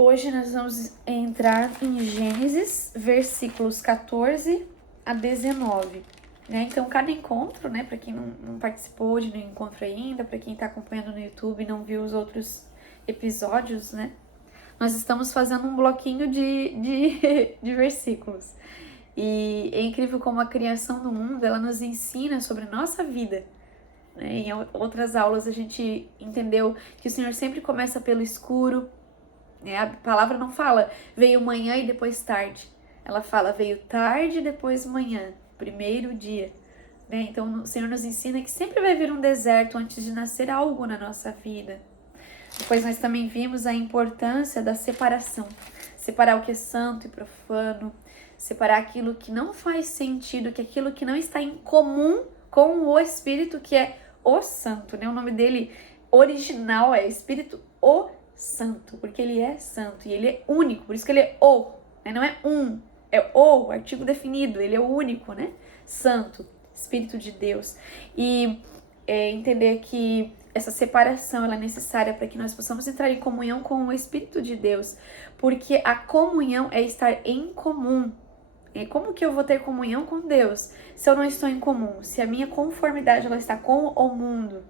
Hoje nós vamos entrar em Gênesis, versículos 14 a 19. Né? Então, cada encontro, né, para quem não participou de nenhum encontro ainda, para quem está acompanhando no YouTube e não viu os outros episódios, né, nós estamos fazendo um bloquinho de versículos. E é incrível como a criação do mundo, ela nos ensina sobre a nossa vida. Né? Em outras aulas a gente entendeu que o Senhor sempre começa pelo escuro. A palavra não fala veio manhã e depois tarde. Ela fala veio tarde e depois manhã, primeiro dia. Né? Então o Senhor nos ensina que sempre vai vir um deserto antes de nascer algo na nossa vida. Depois nós também vimos a importância da separação. Separar o que é santo e profano. Separar aquilo que não faz sentido, que aquilo que não está em comum com o Espírito, que é o Santo. Né? O nome dele original é Espírito o Santo, porque ele é santo e ele é único, por isso que ele é o, né? Não é um, é o, artigo definido, ele é o único, né? Santo, Espírito de Deus. E entender que essa separação ela é necessária para que nós possamos entrar em comunhão com o Espírito de Deus, porque a comunhão é estar em comum. E como que eu vou ter comunhão com Deus se eu não estou em comum? Se a minha conformidade ela está com o mundo?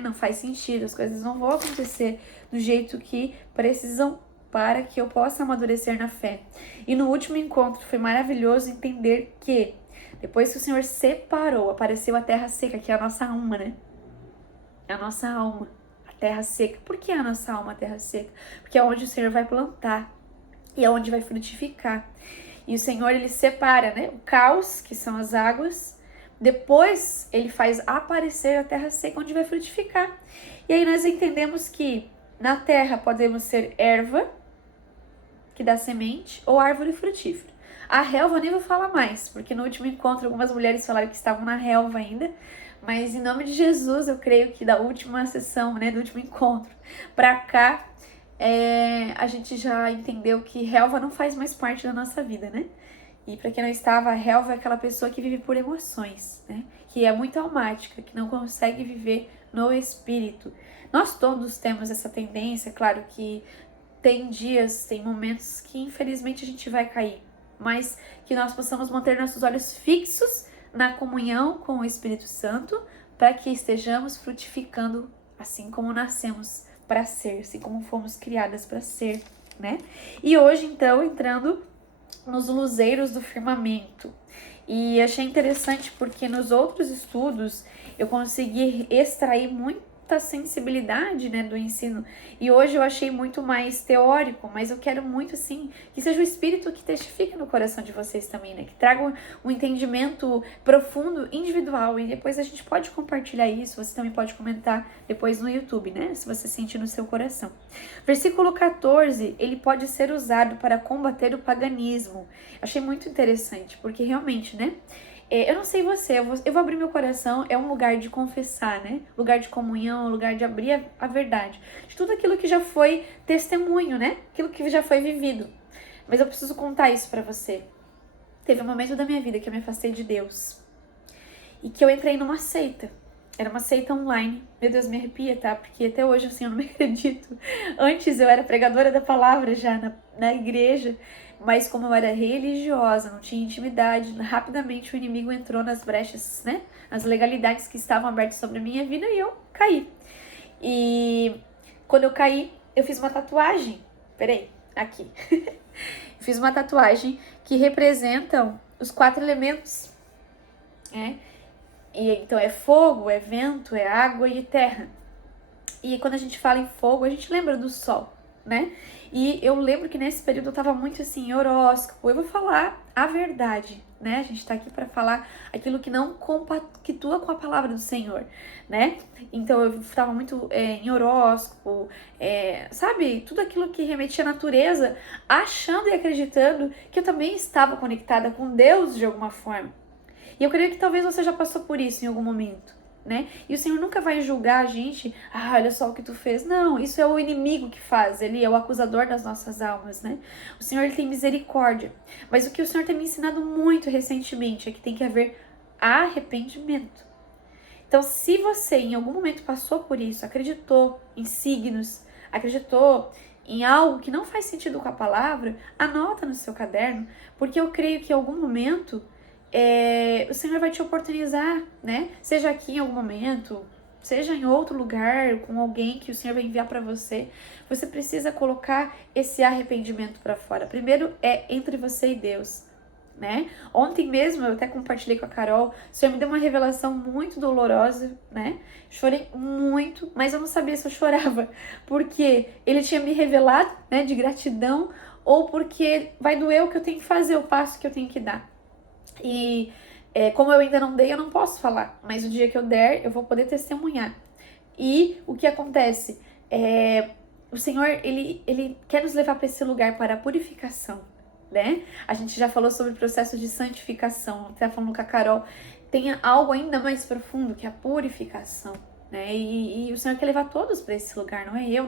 Não faz sentido, as coisas não vão acontecer do jeito que precisam para que eu possa amadurecer na fé. E no último encontro foi maravilhoso entender que depois que o Senhor separou, apareceu a terra seca, que é a nossa alma, né? A nossa alma, a terra seca. Por que a nossa alma, a terra seca? Porque é onde o Senhor vai plantar e é onde vai frutificar. E o Senhor, ele separa, né? O caos, que são as águas. Depois, ele faz aparecer a terra seca, onde vai frutificar. E aí nós entendemos que na terra podemos ser erva, que dá semente, ou árvore frutífera. A relva nem vou falar mais, porque no último encontro algumas mulheres falaram que estavam na relva ainda. Mas em nome de Jesus, eu creio que da última sessão, né, do último encontro pra cá, a gente já entendeu que relva não faz mais parte da nossa vida, né? E para quem não estava, a relva é aquela pessoa que vive por emoções, né? Que é muito almática, que não consegue viver no espírito. Nós todos temos essa tendência, claro que tem dias, tem momentos que infelizmente a gente vai cair, mas que nós possamos manter nossos olhos fixos na comunhão com o Espírito Santo, para que estejamos frutificando assim como nascemos para ser, assim como fomos criadas para ser, né? E hoje, então, entrando nos luzeiros do firmamento. E achei interessante porque nos outros estudos eu consegui extrair muita sensibilidade, né, do ensino. E hoje eu achei muito mais teórico, mas eu quero muito, assim, que seja o Espírito que testifique no coração de vocês também, né? Que traga um entendimento profundo, individual. E depois a gente pode compartilhar isso, você também pode comentar depois no YouTube, né? Se você sentir no seu coração. Versículo 14, ele pode ser usado para combater o paganismo. Achei muito interessante, porque realmente, né? Eu não sei você, eu vou abrir meu coração, é um lugar de confessar, né? Lugar de comunhão, lugar de abrir a verdade. De tudo aquilo que já foi testemunho, né? Aquilo que já foi vivido. Mas eu preciso contar isso pra você. Teve um momento da minha vida que eu me afastei de Deus. E que eu entrei numa seita. Era uma seita online. Meu Deus, me arrepia, tá? Porque até hoje, assim, eu não me acredito. Antes eu era pregadora da palavra já na igreja. Mas como eu era religiosa, não tinha intimidade, rapidamente o inimigo entrou nas brechas, né? As legalidades que estavam abertas sobre a minha vida e eu caí. E quando eu caí, eu fiz uma tatuagem. Peraí, aqui. Fiz uma tatuagem que representam os 4 elementos, né? E então é fogo, é vento, é água e terra. E quando a gente fala em fogo, a gente lembra do sol, né? E eu lembro que nesse período eu tava muito assim, horóscopo. Eu vou falar a verdade, né? A gente tá aqui pra falar aquilo que não compactua com a palavra do Senhor, né? Então eu tava muito em horóscopo, sabe? Tudo aquilo que remetia à natureza, achando e acreditando que eu também estava conectada com Deus de alguma forma. E eu creio que talvez você já passou por isso em algum momento, né? E o Senhor nunca vai julgar a gente, olha só o que tu fez. Não, isso é o inimigo que faz, ele é o acusador das nossas almas, né? O Senhor, ele tem misericórdia. Mas o que o Senhor tem me ensinado muito recentemente é que tem que haver arrependimento. Então, se você em algum momento passou por isso, acreditou em signos, acreditou em algo que não faz sentido com a palavra, anota no seu caderno, porque eu creio que em algum momento o Senhor vai te oportunizar, né? Seja aqui em algum momento, seja em outro lugar, com alguém que o Senhor vai enviar para você. Você precisa colocar esse arrependimento para fora. Primeiro é entre você e Deus, né? Ontem mesmo eu até compartilhei com a Carol, o Senhor me deu uma revelação muito dolorosa, né? Chorei muito, mas eu não sabia se eu chorava porque Ele tinha me revelado, né, de gratidão, ou porque vai doer o que eu tenho que fazer, o passo que eu tenho que dar. E como eu ainda não dei, eu não posso falar, mas o dia que eu der, eu vou poder testemunhar. E o que acontece? O Senhor, ele quer nos levar para esse lugar para a purificação, né? A gente já falou sobre o processo de santificação, até falando com a Carol, tem algo ainda mais profundo, que é a purificação, né? E o Senhor quer levar todos para esse lugar, não é eu,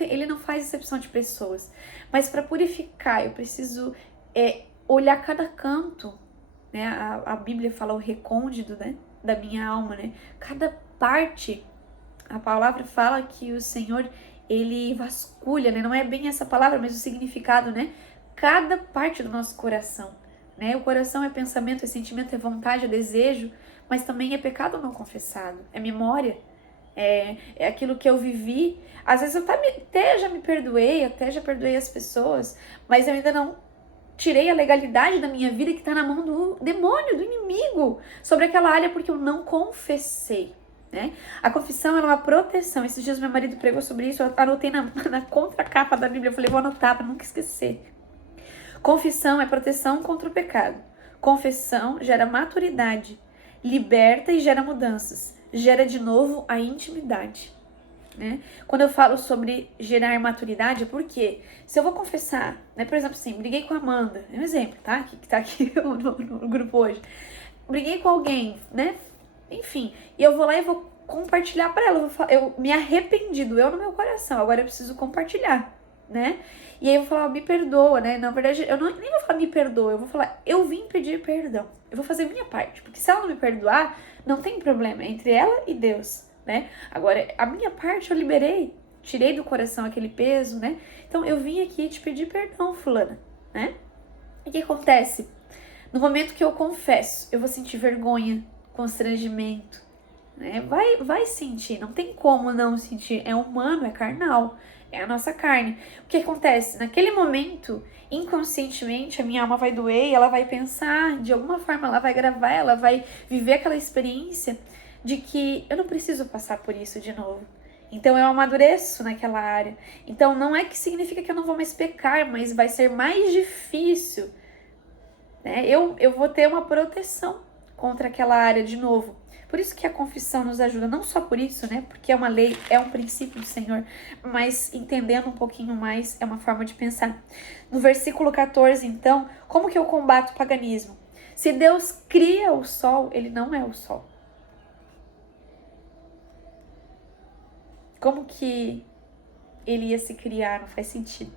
ele não faz exceção de pessoas. Mas para purificar, eu preciso olhar cada canto, né? A Bíblia fala o recôndito, né, da minha alma, né? Cada parte, a palavra fala que o Senhor, Ele vasculha, né? Não é bem essa palavra, mas o significado, né? Cada parte do nosso coração, né? O coração é pensamento, é sentimento, é vontade, é desejo, mas também é pecado não confessado, é memória, é aquilo que eu vivi. Às vezes eu até já me perdoei, até já perdoei as pessoas, mas eu ainda não tirei a legalidade da minha vida que está na mão do demônio, do inimigo, sobre aquela área porque eu não confessei, né? A confissão é uma proteção. Esses dias meu marido pregou sobre isso, eu anotei na contracapa da Bíblia, eu falei, vou anotar para nunca esquecer. Confissão é proteção contra o pecado. Confissão gera maturidade, liberta e gera mudanças, gera de novo a intimidade. Né? Quando eu falo sobre gerar maturidade, porque se eu vou confessar, né, por exemplo, assim, briguei com a Amanda, é um exemplo, tá? Que tá aqui no grupo hoje. Briguei com alguém, né? Enfim, e eu vou lá e vou compartilhar para ela. Eu me arrependi, doeu no meu coração, agora eu preciso compartilhar, né? E aí eu vou falar, me perdoa, né? Na verdade, eu nem vou falar me perdoa, eu vou falar, eu vim pedir perdão. Eu vou fazer minha parte, porque se ela não me perdoar, não tem problema, é entre ela e Deus. Né? Agora, a minha parte eu liberei, tirei do coração aquele peso, né? Então, eu vim aqui te pedir perdão, fulana, né? E o que acontece? No momento que eu confesso, eu vou sentir vergonha, constrangimento, né? Vai sentir, não tem como não sentir, é humano, é carnal, é a nossa carne. O que acontece? Naquele momento, inconscientemente, a minha alma vai doer e ela vai pensar, de alguma forma ela vai gravar, ela vai viver aquela experiência de que eu não preciso passar por isso de novo. Então eu amadureço naquela área. Então não é que significa que eu não vou mais pecar, mas vai ser mais difícil, né? Eu vou ter uma proteção contra aquela área de novo. Por isso que a confissão nos ajuda, não só por isso, né? Porque é uma lei, é um princípio do Senhor, mas entendendo um pouquinho mais, é uma forma de pensar. No versículo 14, então, como que eu combato o paganismo? Se Deus cria o sol, ele não é o sol. Como que ele ia se criar? Não faz sentido,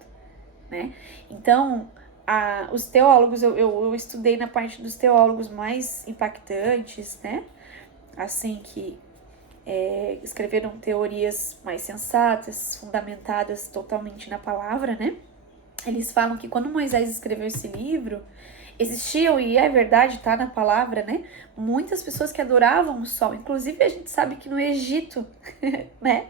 né? Então, os teólogos, eu estudei na parte dos teólogos mais impactantes, né? Assim, que escreveram teorias mais sensatas, fundamentadas totalmente na palavra, né? Eles falam que quando Moisés escreveu esse livro, existiam, e é verdade, tá na palavra, né? Muitas pessoas que adoravam o sol. Inclusive, a gente sabe que no Egito, né?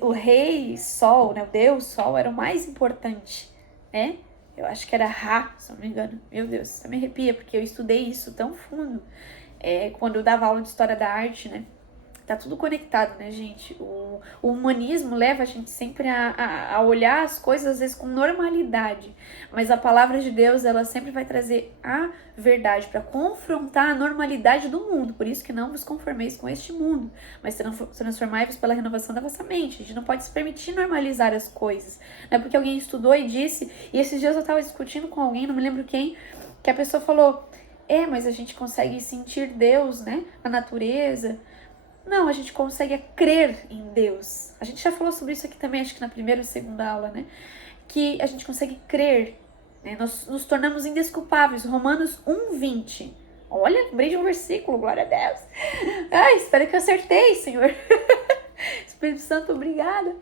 O rei Sol, né, o deus Sol, era o mais importante, né? Eu acho que era Ra, se não me engano. Meu Deus, isso me arrepia, porque eu estudei isso tão fundo quando eu dava aula de História da Arte, né? Tá tudo conectado, né, gente? O humanismo leva a gente sempre a olhar as coisas, às vezes, com normalidade. Mas a palavra de Deus, ela sempre vai trazer a verdade para confrontar a normalidade do mundo. Por isso que não vos conformeis com este mundo, mas transformai-vos pela renovação da vossa mente. A gente não pode se permitir normalizar as coisas. Não é porque alguém estudou e disse... E esses dias eu tava discutindo com alguém, não me lembro quem, que a pessoa falou... mas a gente consegue sentir Deus, né, na natureza... Não, a gente consegue crer em Deus. A gente já falou sobre isso aqui também, acho que na primeira ou segunda aula, né? Que a gente consegue crer, né? Nós nos tornamos indesculpáveis. Romanos 1:20. Olha, lembrei de um versículo, glória a Deus. Ai, espero que eu acertei, Senhor. Espírito Santo, obrigada.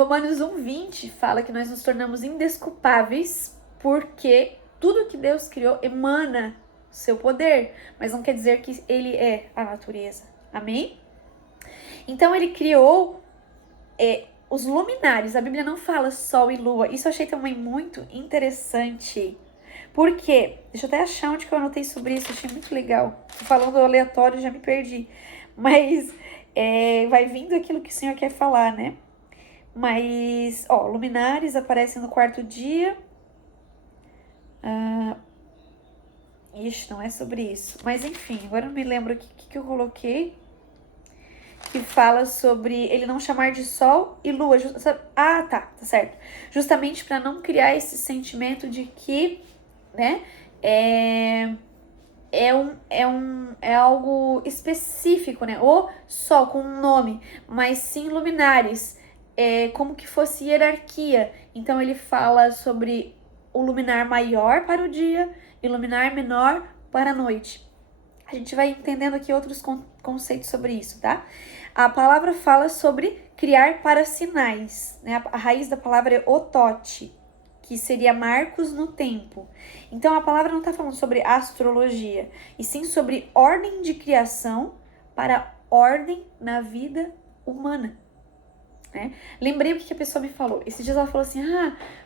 Romanos 1:20 fala que nós nos tornamos indesculpáveis porque tudo que Deus criou emana seu poder, mas não quer dizer que ele é a natureza. Amém? Então ele criou os luminares. A Bíblia não fala sol e lua. Isso eu achei também muito interessante. Por quê? Deixa eu até achar onde que eu anotei sobre isso. Achei muito legal. Falando aleatório, já me perdi. Mas vai vindo aquilo que o Senhor quer falar, né? Mas, luminares aparecem no quarto dia. Ixi, não é sobre isso. Mas enfim, agora eu não me lembro o que eu coloquei. Que fala sobre ele não chamar de sol e lua. Tá certo. Justamente para não criar esse sentimento de que, né, é algo específico, né? O sol com um nome, mas sim luminares, como que fosse hierarquia. Então ele fala sobre o luminar maior para o dia e luminar menor para a noite. A gente vai entendendo aqui outros conceitos sobre isso, tá? A palavra fala sobre criar para sinais, né? A raiz da palavra é otote, que seria marcos no tempo. Então, a palavra não está falando sobre astrologia, e sim sobre ordem de criação para ordem na vida humana, né? Lembrei o que a pessoa me falou. Esses dias ela falou assim,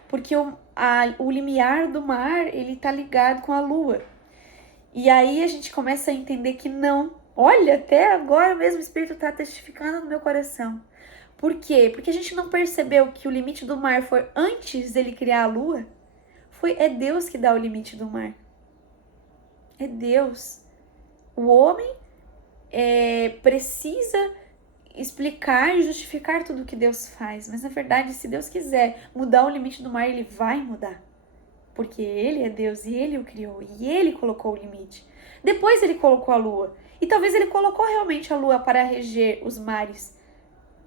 porque o limiar do mar, ele tá ligado com a lua. E aí a gente começa a entender que não. Olha, até agora mesmo o Espírito está testificando no meu coração. Por quê? Porque a gente não percebeu que o limite do mar foi antes dele criar a lua. É Deus que dá o limite do mar. É Deus. O homem precisa explicar e justificar tudo o que Deus faz. Mas na verdade, se Deus quiser mudar o limite do mar, ele vai mudar. Porque ele é Deus e ele o criou e ele colocou o limite. Depois ele colocou a lua. E talvez ele colocou realmente a lua para reger os mares.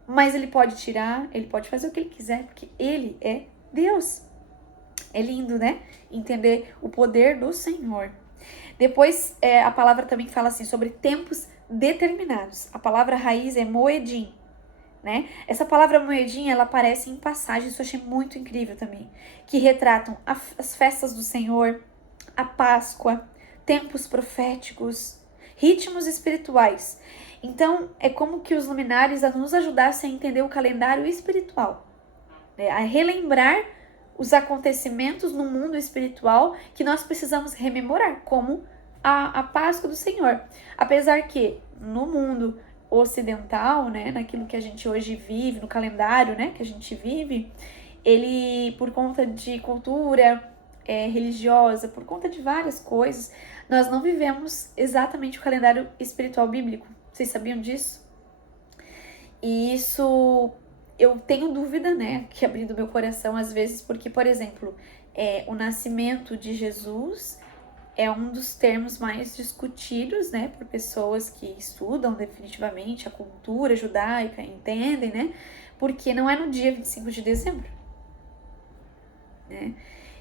Mas ele pode tirar, ele pode fazer o que ele quiser, porque ele é Deus. É lindo, né? Entender o poder do Senhor. Depois a palavra também fala assim sobre tempos determinados. A palavra raiz é moedim. Né? Essa palavra moedinha, ela aparece em passagens, isso eu achei muito incrível também, que retratam as festas do Senhor, a Páscoa, tempos proféticos, ritmos espirituais. Então, é como que os luminares nos ajudassem a entender o calendário espiritual, né? A relembrar os acontecimentos no mundo espiritual que nós precisamos rememorar, como a Páscoa do Senhor. Apesar que no mundo ocidental, né, naquilo que a gente hoje vive, no calendário, né, que a gente vive, ele, por conta de cultura religiosa, por conta de várias coisas, nós não vivemos exatamente o calendário espiritual bíblico. Vocês sabiam disso? E isso eu tenho dúvida, né, que abrindo meu coração às vezes, porque, por exemplo, o nascimento de Jesus é um dos termos mais discutidos, né, por pessoas que estudam definitivamente a cultura judaica, entendem, né, porque não é no dia 25 de dezembro, né,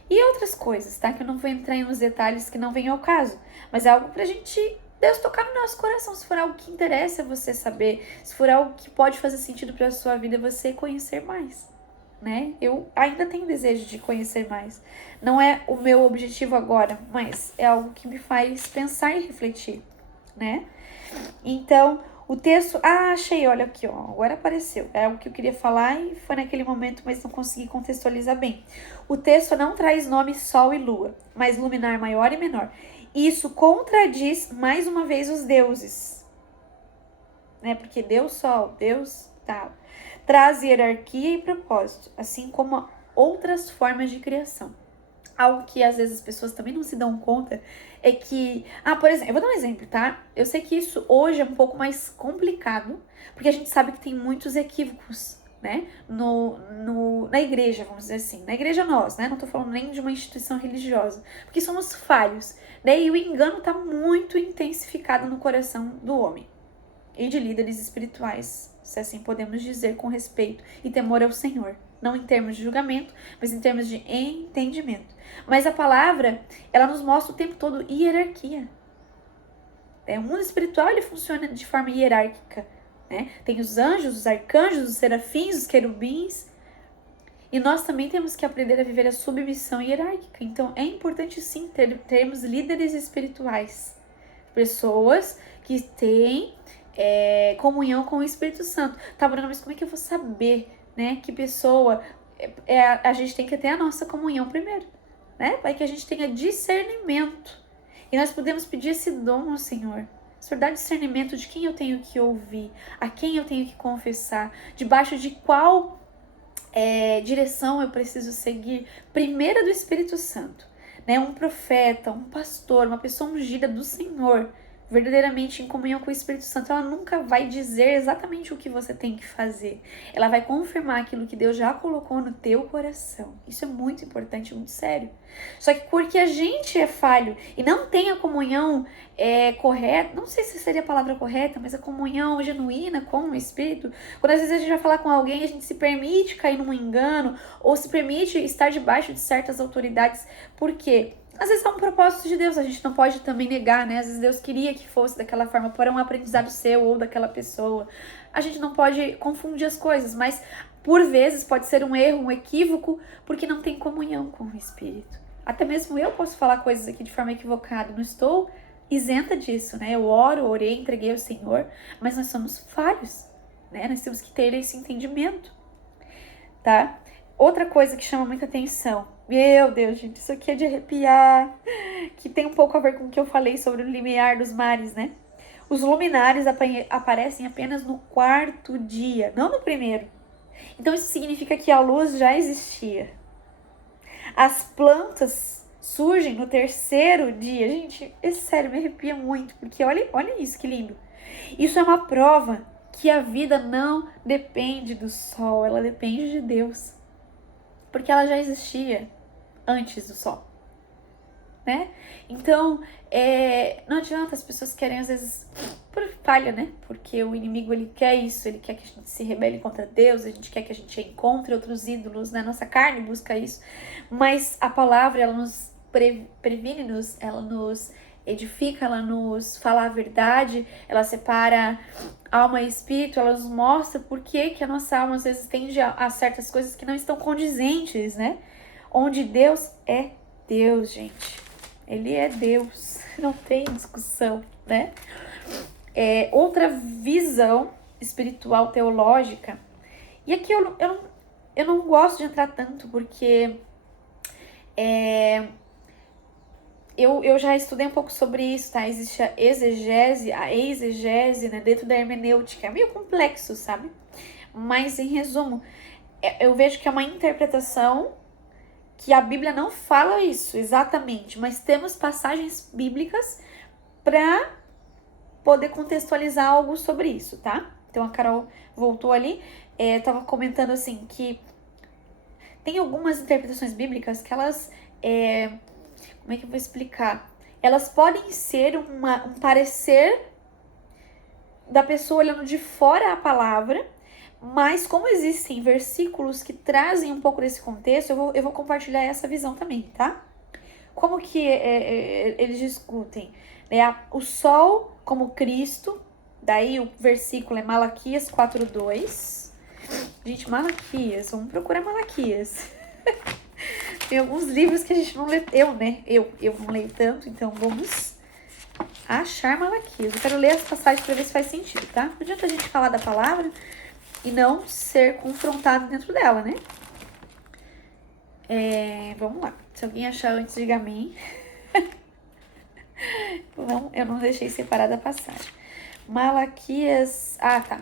e outras coisas, tá, que eu não vou entrar nos detalhes que não vem ao caso, mas é algo pra gente, Deus tocar no nosso coração, se for algo que interessa você saber, se for algo que pode fazer sentido pra sua vida, você conhecer mais, né? Eu ainda tenho desejo de conhecer mais. Não é o meu objetivo agora, mas é algo que me faz pensar e refletir, né? Então, o texto... achei, olha aqui, ó. Agora apareceu. É algo que eu queria falar e foi naquele momento, mas não consegui contextualizar bem. O texto não traz nome sol e lua, mas luminar maior e menor. Isso contradiz, mais uma vez, os deuses, né? Porque Deus sol, Deus tal. Traz hierarquia e propósito, assim como outras formas de criação. Algo que às vezes as pessoas também não se dão conta é que... por exemplo, eu vou dar um exemplo, tá? Eu sei que isso hoje é um pouco mais complicado, porque a gente sabe que tem muitos equívocos, né? Na igreja, vamos dizer assim. Na igreja nós, né? Não tô falando nem de uma instituição religiosa, porque somos falhos, né? E o engano tá muito intensificado no coração do homem e de líderes espirituais, se assim podemos dizer, com respeito e temor ao Senhor. Não em termos de julgamento, mas em termos de entendimento. Mas a palavra, ela nos mostra o tempo todo hierarquia. O mundo espiritual, ele funciona de forma hierárquica, né? Tem os anjos, os arcanjos, os serafins, os querubins, E nós também temos que aprender a viver a submissão hierárquica. Então, é importante sim termos líderes espirituais. Pessoas que têm comunhão com o Espírito Santo. Tá, Bruna, mas como é que eu vou saber, né, que pessoa... a gente tem que ter a nossa comunhão primeiro, né? Para que a gente tenha discernimento. E nós podemos pedir esse dom ao Senhor. Senhor, dá discernimento de quem eu tenho que ouvir, a quem eu tenho que confessar, debaixo de qual direção eu preciso seguir. Primeiro do Espírito Santo, né? Um profeta, um pastor, uma pessoa ungida do Senhor, verdadeiramente em comunhão com o Espírito Santo, ela nunca vai dizer exatamente o que você tem que fazer. Ela vai confirmar aquilo que Deus já colocou no teu coração. Isso é muito importante, muito sério. Só que porque a gente é falho e não tem a comunhão correta, não sei se seria a palavra correta, mas a comunhão genuína com o Espírito, quando às vezes a gente vai falar com alguém, a gente se permite cair num engano ou se permite estar debaixo de certas autoridades. Por quê? Às vezes é um propósito de Deus, a gente não pode também negar, né? Às vezes Deus queria que fosse daquela forma, por um aprendizado seu ou daquela pessoa. A gente não pode confundir as coisas, mas por vezes pode ser um erro, um equívoco, porque não tem comunhão com o Espírito. Até mesmo eu posso falar coisas aqui de forma equivocada, não estou isenta disso, né? Eu oro, orei, entreguei ao Senhor, mas nós somos falhos, né? Nós temos que ter esse entendimento, tá? Outra coisa que chama muita atenção, meu Deus, gente, isso aqui é de arrepiar, que tem um pouco a ver com o que eu falei sobre o limiar dos mares, né? Os luminares aparecem apenas no quarto dia, não no primeiro. Então isso significa que a luz já existia. As plantas surgem no terceiro dia. Gente, é sério, me arrepia muito, porque olha isso, que lindo. Isso é uma prova que a vida não depende do sol, ela depende de Deus. Porque ela já existia antes do sol, né? Então, não adianta, as pessoas querem às vezes por falha, né? Porque o inimigo, ele quer isso, ele quer que a gente se rebele contra Deus, a gente quer que a gente encontre outros ídolos, né? Nossa carne busca isso, mas a palavra, ela nos previne-nos, ela nos edifica, ela nos fala a verdade, ela separa alma e espírito, ela nos mostra por que a nossa alma às vezes tende a certas coisas que não estão condizentes, né? Onde Deus é Deus, gente. Ele é Deus, não tem discussão, né? Outra visão espiritual teológica, e aqui eu não gosto de entrar tanto, porque eu já estudei um pouco sobre isso, tá? Existe a exegese, né, dentro da hermenêutica. É meio complexo, sabe? Mas, em resumo, eu vejo que é uma interpretação que a Bíblia não fala isso exatamente, mas temos passagens bíblicas para poder contextualizar algo sobre isso, tá? Então, a Carol voltou ali, tava comentando assim, que tem algumas interpretações bíblicas que elas... como é que eu vou explicar? Elas podem ser um parecer da pessoa olhando de fora a palavra, mas como existem versículos que trazem um pouco desse contexto, eu vou compartilhar essa visão também, tá? Como que eles discutem? O sol como Cristo, daí o versículo é Malaquias 4:2. Gente, Malaquias, vamos procurar Malaquias. Tem alguns livros que a gente não lê, eu não leio tanto, então vamos achar Malaquias. Eu quero ler as passagens para ver se faz sentido, tá? Não adianta a gente falar da palavra e não ser confrontado dentro dela, né? Vamos lá. Se alguém achar antes, diga amém. Não, eu não deixei separada a passagem. Malaquias... Ah, tá.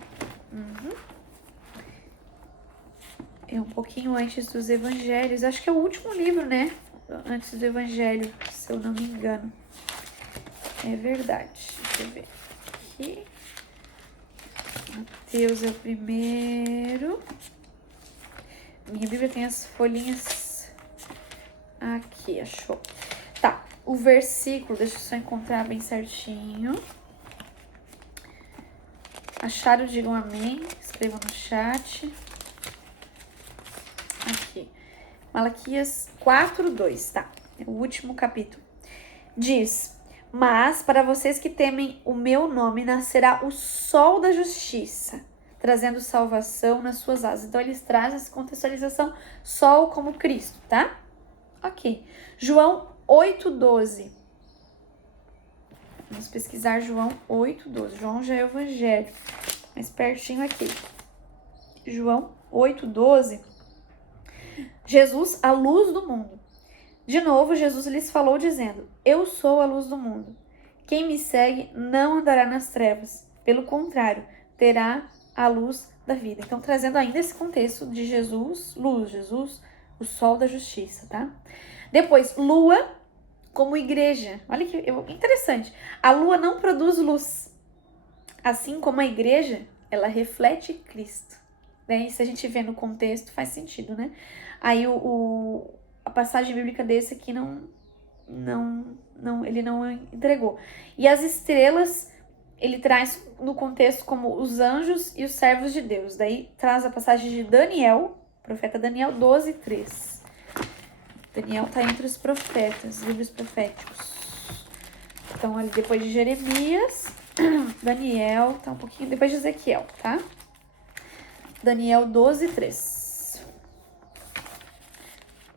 É um pouquinho antes dos evangelhos. Acho que é o último livro, né? Antes do evangelho, se eu não me engano. É verdade. Deixa eu ver aqui. Mateus é o primeiro. Minha Bíblia tem as folhinhas aqui, achou. Tá, o versículo, deixa eu só encontrar bem certinho. Acharam, digam amém. Escrevam no chat. Aqui. Malaquias 4:2, tá? É o último capítulo. Diz: mas para vocês que temem o meu nome, nascerá o sol da justiça. trazendo salvação nas suas asas. Então, eles trazem essa contextualização, sol como Cristo, tá? Ok. João 8:12. Vamos pesquisar João 8:12. João já é o evangelho, mais pertinho aqui. João 8:12. Jesus, a luz do mundo. De novo, Jesus lhes falou dizendo: eu sou a luz do mundo. Quem me segue não andará nas trevas. Pelo contrário, terá a luz da vida. Então, trazendo ainda esse contexto de Jesus, luz, Jesus, o sol da justiça, tá? Depois, lua como igreja. Olha que interessante. A lua não produz luz. Assim como a igreja, ela reflete Cristo. Né? E se a gente vê no contexto, faz sentido, né? Aí a passagem bíblica desse aqui ele não entregou. E as estrelas, ele traz no contexto como os anjos e os servos de Deus. Daí traz a passagem de Daniel, profeta Daniel 12:3. Daniel está entre os profetas, livros proféticos. Então, ali depois de Jeremias, Daniel, tá um pouquinho depois de Ezequiel, tá? Daniel 12:3.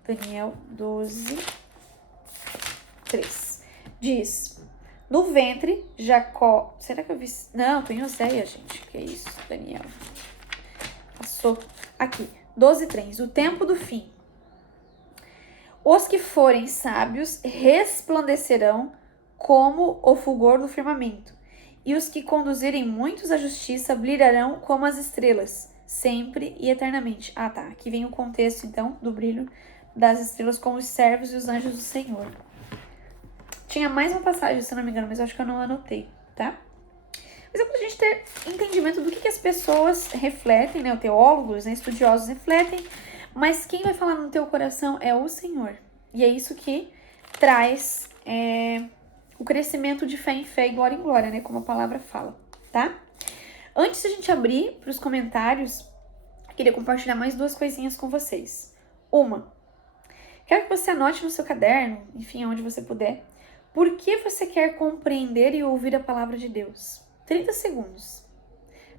Daniel 12:3. Diz: no ventre, Jacó. Será que eu vi? Não, tô em Oséias, gente. Que isso, Daniel? Passou. Aqui, 12:3. O tempo do fim. Os que forem sábios resplandecerão como o fulgor do firmamento, e os que conduzirem muitos à justiça brilharão como as estrelas, sempre e eternamente. Ah, tá. Aqui vem o contexto, então, do brilho das estrelas como os servos e os anjos do Senhor. Tinha mais uma passagem, se eu não me engano, mas eu acho que eu não anotei, tá? Mas é pra gente ter entendimento do que as pessoas refletem, né? Os teólogos, né? Estudiosos refletem, mas quem vai falar no teu coração é o Senhor. E é isso que traz o crescimento de fé em fé e glória em glória, né? Como a palavra fala, tá? Antes de a gente abrir para os comentários, queria compartilhar mais duas coisinhas com vocês. Uma, quero que você anote no seu caderno, enfim, onde você puder, por que você quer compreender e ouvir a palavra de Deus. 30 segundos.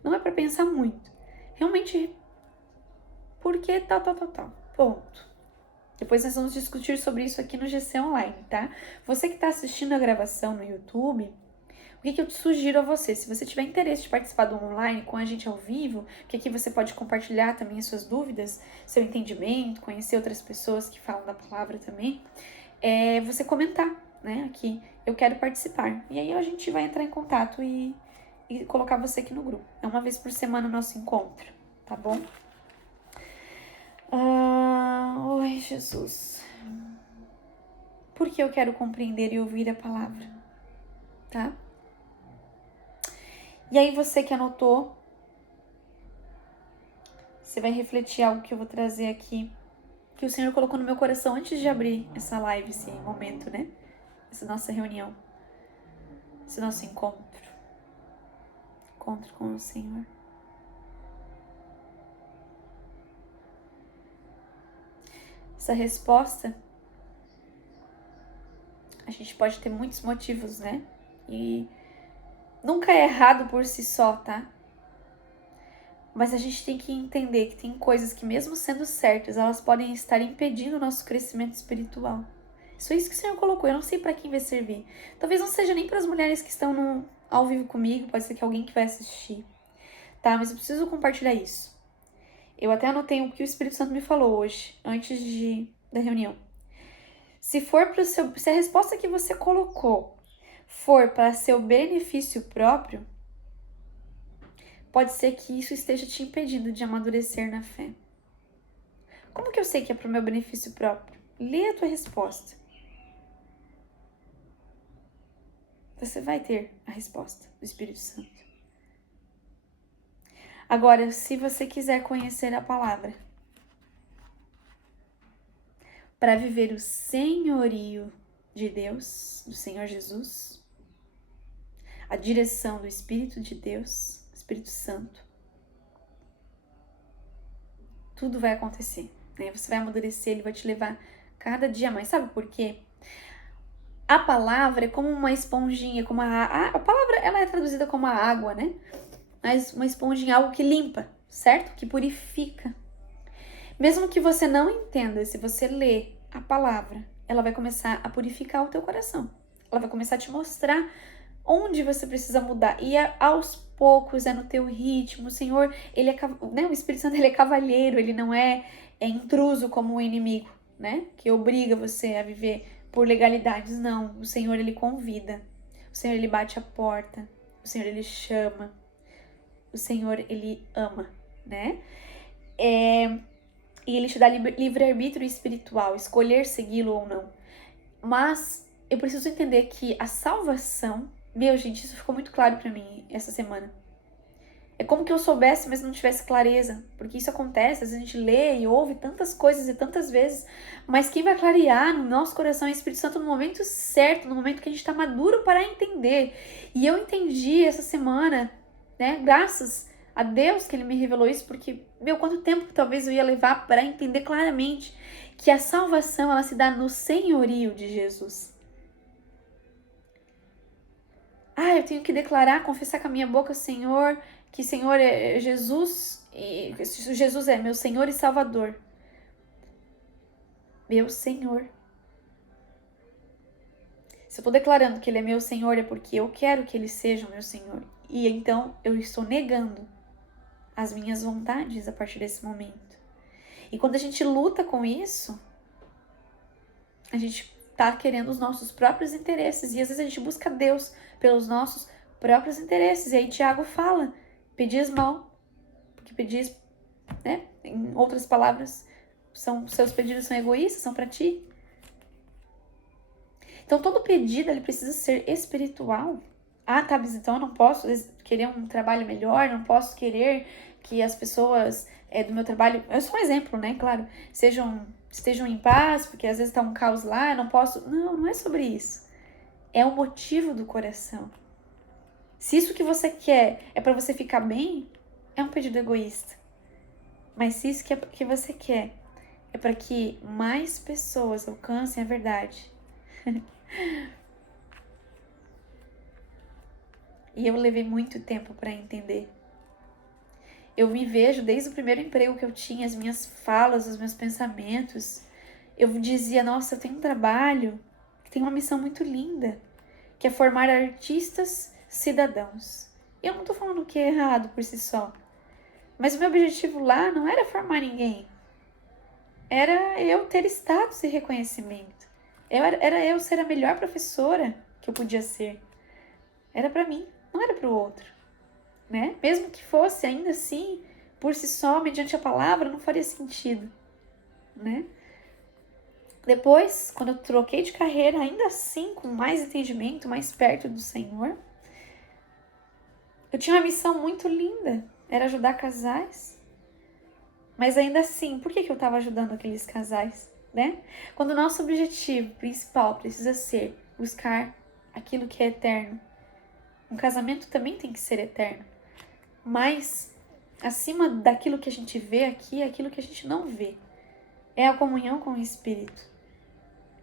Não é para pensar muito. Realmente, por que tal. Ponto. Depois nós vamos discutir sobre isso aqui no GC Online, tá? Você que está assistindo a gravação no YouTube, o que eu te sugiro a você? Se você tiver interesse de participar do online com a gente ao vivo, que aqui você pode compartilhar também as suas dúvidas, seu entendimento, conhecer outras pessoas que falam da palavra também, você comentar, né? Aqui, eu quero participar. E aí a gente vai entrar em contato e colocar você aqui no grupo. É uma vez por semana o nosso encontro, tá bom? Oi, Jesus. Por que eu quero compreender e ouvir a palavra? Tá? E aí você que anotou, você vai refletir algo que eu vou trazer aqui, que o Senhor colocou no meu coração antes de abrir essa live, esse momento, né? Essa nossa reunião, esse nosso encontro com o Senhor. Essa resposta, a gente pode ter muitos motivos, né? E nunca é errado por si só, tá? Mas a gente tem que entender que tem coisas que, mesmo sendo certas, elas podem estar impedindo o nosso crescimento espiritual. Isso é isso que o Senhor colocou. Eu não sei para quem vai servir. Talvez não seja nem para as mulheres que estão ao vivo comigo. Pode ser que alguém que vai assistir. Tá? Mas eu preciso compartilhar isso. Eu até anotei o que o Espírito Santo me falou hoje, antes da reunião. Se a resposta que você colocou for para seu benefício próprio, pode ser que isso esteja te impedindo de amadurecer na fé. Como que eu sei que é para o meu benefício próprio? Lê a tua resposta. Você vai ter a resposta do Espírito Santo. Agora, se você quiser conhecer a palavra para viver o senhorio de Deus, do Senhor Jesus, a direção do Espírito de Deus, Espírito Santo, tudo vai acontecer, né? Você vai amadurecer, ele vai te levar cada dia mais. Sabe por quê? A palavra é como uma esponjinha, como a palavra ela é traduzida como a água, né? mas uma esponja em algo que limpa, certo? Que purifica. Mesmo que você não entenda, se você ler a palavra, ela vai começar a purificar o teu coração. Ela vai começar a te mostrar onde você precisa mudar. E aos poucos, é no teu ritmo. O Senhor, ele é, né? O Espírito Santo, ele é cavalheiro, ele não é intruso como o inimigo, né? Que obriga você a viver por legalidades. Não, o Senhor, ele convida. O Senhor, ele bate a porta. O Senhor, ele chama. O Senhor, ele ama, né? E ele te dá livre-arbítrio espiritual, escolher segui-lo ou não. Mas eu preciso entender que a salvação... Meu, gente, isso ficou muito claro pra mim essa semana. É como que eu soubesse, mas não tivesse clareza. Porque isso acontece, às vezes a gente lê e ouve tantas coisas e tantas vezes. Mas quem vai clarear no nosso coração é o Espírito Santo no momento certo, no momento que a gente tá maduro para entender. E eu entendi essa semana, né? Graças a Deus que ele me revelou isso, porque, meu, quanto tempo talvez eu ia levar para entender claramente que a salvação, ela se dá no senhorio de Jesus. Eu tenho que declarar, confessar com a minha boca, Senhor, que Senhor é Jesus, e Jesus é meu Senhor e Salvador. Meu Senhor. Se eu estou declarando que Ele é meu Senhor, é porque eu quero que Ele seja o meu Senhor. E então eu estou negando as minhas vontades a partir desse momento. E quando a gente luta com isso, a gente tá querendo os nossos próprios interesses. E às vezes a gente busca Deus pelos nossos próprios interesses. E aí Tiago fala, pedis mal, porque pedis, né? Em outras palavras, seus pedidos são egoístas, são para ti. Então todo pedido ele precisa ser espiritual. Tá, mas então eu não posso querer um trabalho melhor, não posso querer que as pessoas do meu trabalho, eu sou um exemplo, né, claro, estejam em paz, porque às vezes tá um caos lá, eu não posso. Não é sobre isso. É o motivo do coração. Se isso que você quer é para você ficar bem, é um pedido egoísta. Mas se isso que você quer é para que mais pessoas alcancem a verdade. E eu levei muito tempo para entender. Eu me vejo desde o primeiro emprego que eu tinha, as minhas falas, os meus pensamentos. Eu dizia, nossa, eu tenho um trabalho que tem uma missão muito linda, que é formar artistas cidadãos. E eu não tô falando que é errado por si só. Mas o meu objetivo lá não era formar ninguém. Era eu ter status e reconhecimento. Era eu ser a melhor professora que eu podia ser. Era pra mim, não era pro outro, né? Mesmo que fosse, ainda assim, por si só, mediante a palavra, não faria sentido, né? Depois, quando eu troquei de carreira, ainda assim, com mais entendimento, mais perto do Senhor, eu tinha uma missão muito linda, era ajudar casais. Mas ainda assim, por que eu estava ajudando aqueles casais, né? Quando o nosso objetivo principal precisa ser buscar aquilo que é eterno. Um casamento também tem que ser eterno. Mas, acima daquilo que a gente vê aqui, é aquilo que a gente não vê. É a comunhão com o Espírito.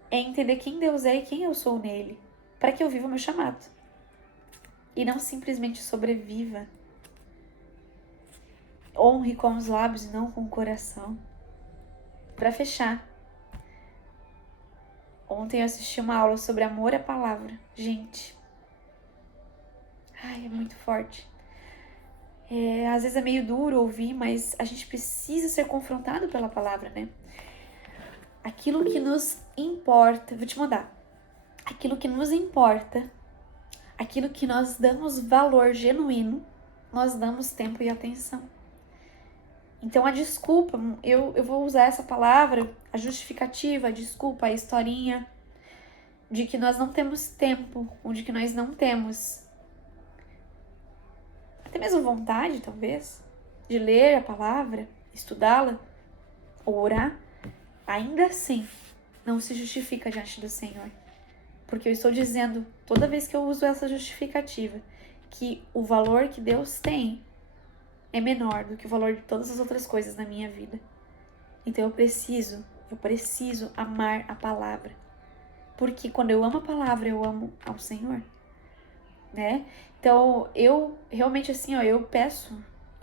É entender quem Deus é e quem eu sou nele, para que eu viva o meu chamado. E não simplesmente sobreviva. Honre com os lábios e não com o coração. Para fechar, ontem eu assisti uma aula sobre amor à palavra. Gente, é muito forte. Às vezes é meio duro ouvir, mas a gente precisa ser confrontado pela palavra, né? Aquilo que nos importa, vou te mandar. Aquilo que nos importa, aquilo que nós damos valor genuíno, nós damos tempo e atenção. Então a desculpa, eu vou usar essa palavra, a justificativa, a desculpa, a historinha de que nós não temos tempo, ou de que nós não temos até mesmo vontade, talvez, de ler a palavra, estudá-la ou orar, ainda assim não se justifica diante do Senhor. Porque eu estou dizendo, toda vez que eu uso essa justificativa, que o valor que Deus tem é menor do que o valor de todas as outras coisas na minha vida. Então eu preciso amar a palavra. Porque quando eu amo a palavra, eu amo ao Senhor. né? Então, eu realmente assim, ó, eu peço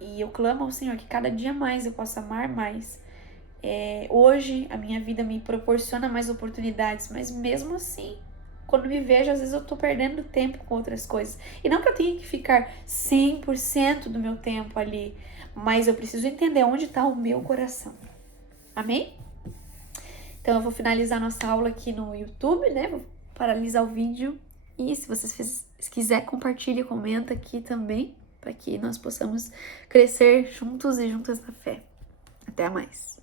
e eu clamo ao Senhor que cada dia mais eu possa amar mais. Hoje a minha vida me proporciona mais oportunidades, mas mesmo assim, quando me vejo, às vezes eu tô perdendo tempo com outras coisas. E não que eu tenha que ficar 100% do meu tempo ali, mas eu preciso entender onde está o meu coração. Amém? Então eu vou finalizar nossa aula aqui no YouTube, né? Vou paralisar o vídeo. E se vocês quiser, compartilhe, comenta aqui também, para que nós possamos crescer juntos e juntas na fé. Até mais!